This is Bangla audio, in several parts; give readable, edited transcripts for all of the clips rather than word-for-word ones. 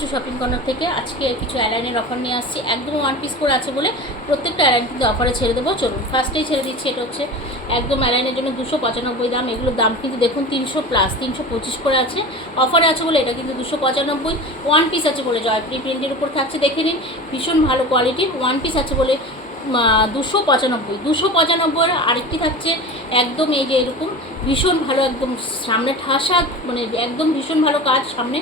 তনুশ্রী শপিং কর্নার থেকে আজকে কিছু অ্যালাইনের অফার নিয়ে আসছি। একদম ওয়ান পিস করে আছে বলে প্রত্যেকটা অ্যালাইন কিন্তু অফারে ছেড়ে দেবো। চলুন ফার্স্টেই ছেড়ে দিচ্ছি। এটা হচ্ছে একদম অ্যালাইনের জন্য 295 দাম। এগুলোর দাম কিন্তু দেখুন 300 প্লাস 325 করে আছে। অফারে আছে বলে এটা কিন্তু 295। ওয়ান পিস আছে বলে জয়প্রি প্রিন্টের উপর থাকছে, দেখে নিন। ভীষণ ভালো কোয়ালিটির ওয়ান পিস আছে বলে 295। আরেকটি থাকছে একদম এই যে এরকম ভীষণ ভালো, একদম সামনে ঠাসা, মানে একদম ভীষণ ভালো কাজ, সামনে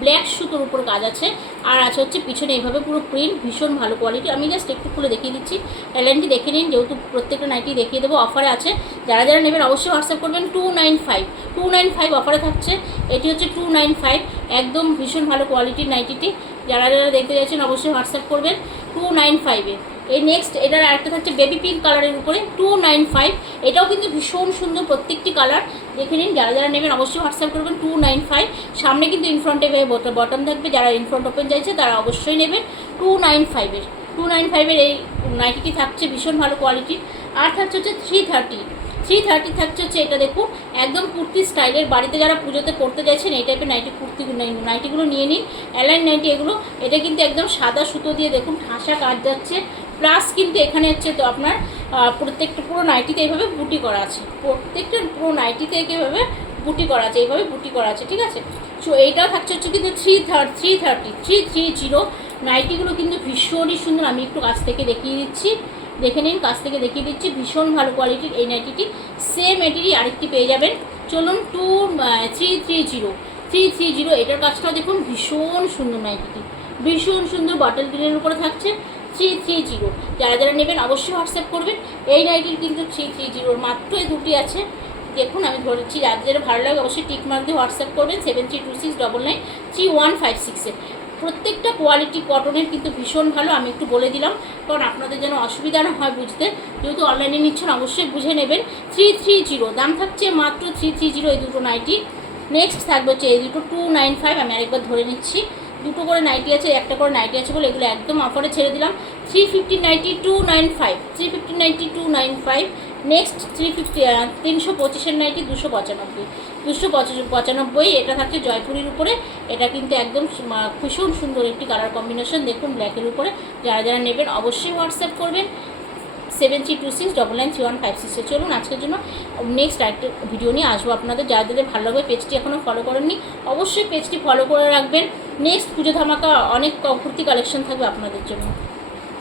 ব্ল্যাক সুতোর উপর কাজ আছে, আর আছে হচ্ছে পিছনে এইভাবে পুরো প্রিন্ট, ভীষণ ভালো কোয়ালিটি। আমি জাস্ট একটু খুলে দেখিয়ে দিচ্ছি, অ্যালাইনটি দেখে নিন, যেহেতু প্রত্যেকটা নাইটি দেখিয়ে দেবো। অফারে আছে, যারা যারা নেবেন অবশ্যই হোয়াটসঅ্যাপ করবেন। 295 অফারে থাকছে। এটি হচ্ছে 295, একদম ভীষণ ভালো কোয়ালিটির নাইটিটি। যারা যারা দেখতে যাচ্ছেন অবশ্যই হোয়াটসঅ্যাপ করবেন 295-এ। এই নেক্সট এটার আরেকটা থাকছে বেবি পিঙ্ক কালারের উপরে 295। এটাও কিন্তু ভীষণ সুন্দর প্রত্যেকটি কালার, দেখে নিন। যারা যারা নেবেন অবশ্যই হোয়াটসঅ্যাপ করবেন 295। সামনে কিন্তু ইনফ্রন্টে বটন থাকবে, যারা ইনফ্রন্ট ওপেন চাইছে তারা অবশ্যই নেবেন 295-এর এই নাইটিটি থাকছে ভীষণ ভালো কোয়ালিটির। আর থাকছে হচ্ছে 330 থাকছে হচ্ছে এটা দেখুন, একদম কুর্তি স্টাইলের। বাড়িতে যারা পুজোতে পরতে চাইছেন এই টাইপের নাইটিগুলো নিয়ে নিন। অ্যালাইন নাইটি এগুলো। এটা কিন্তু একদম সাদা সুতো দিয়ে দেখুন ঠাসা কাজ যাচ্ছে, প্লাস কিন্তু এখানে হচ্ছে তো আপনার প্রত্যেকটা পুরো নাইটিতে এইভাবে বুটি করা আছে, প্রত্যেকটা পুরো নাইটিতে এইভাবে বুটি করা আছে, এইভাবে বুটি করা আছে, ঠিক আছে। সো এইটাও থাকছে হচ্ছে কিন্তু 330 নাইটিগুলো কিন্তু ভীষণই সুন্দর। আমি একটু কাছ থেকে দেখিয়ে দিচ্ছি, দেখে নিন, কাছ থেকে দেখিয়ে দিচ্ছি। ভীষণ ভালো কোয়ালিটির এই নাইটিটি। সেম এটিরই আরেকটি পেয়ে যাবেন। চলুন 330 এটার কাজটাও দেখুন, ভীষণ সুন্দর নাইটিটি, ভীষণ সুন্দর বটল গ্রিনের উপরে থাকছে। 330, যারা যারা নেবেন অবশ্যই হোয়াটসঅ্যাপ করবেন। এই নাইটির কিন্তু 330 মাত্র এই দুটি আছে। দেখুন আমি ধরেছি, যাদের যারা ভালো লাগে অবশ্যই টিক মার্ক দিয়ে হোয়াটসঅ্যাপ করবেন 7326993156-এ। প্রত্যেকটা কোয়ালিটি কটনের কিন্তু ভীষণ ভালো। আমি একটু বলে দিলাম কারণ আপনাদের যেন অসুবিধা না হয় বুঝতে, যেহেতু অনলাইনে নিচ্ছেন অবশ্যই বুঝে নেবেন। 330 দাম থাকছে মাত্র 330 এই দুটো নাইটি। নেক্সট থাকবে হচ্ছে এই দুটো 295। আমি আরেকবার ধরে নিচ্ছি, দুটো করে নাইটি আছে, একটা করে নাইটি আছে বলে এগুলো একদম অফারে ছেড়ে দিলাম। 350 নাইটি 295। Next 325-এর nightie 295। এটা থাকছে জয়পুরের উপরে। এটা কিন্তু একদম ভীষণ সুন্দর একটি কালার কম্বিনেশন, দেখুন ব্ল্যাকের উপরে। যারা যারা নেবেন অবশ্যই হোয়াটসঅ্যাপ করবেন 7326993156-এ। চলুন আজকের জন্য নেক্সট আরেকটা ভিডিও নিয়ে আসবো আপনাদের। যাদের ভালো লাগবে পেজটি এখনও ফলো করেননি অবশ্যই পেজটি ফলো করে রাখবেন। নেক্সট পুজো ধামাকা অনেক কুর্তি কালেকশন থাকবে আপনাদের জন্য।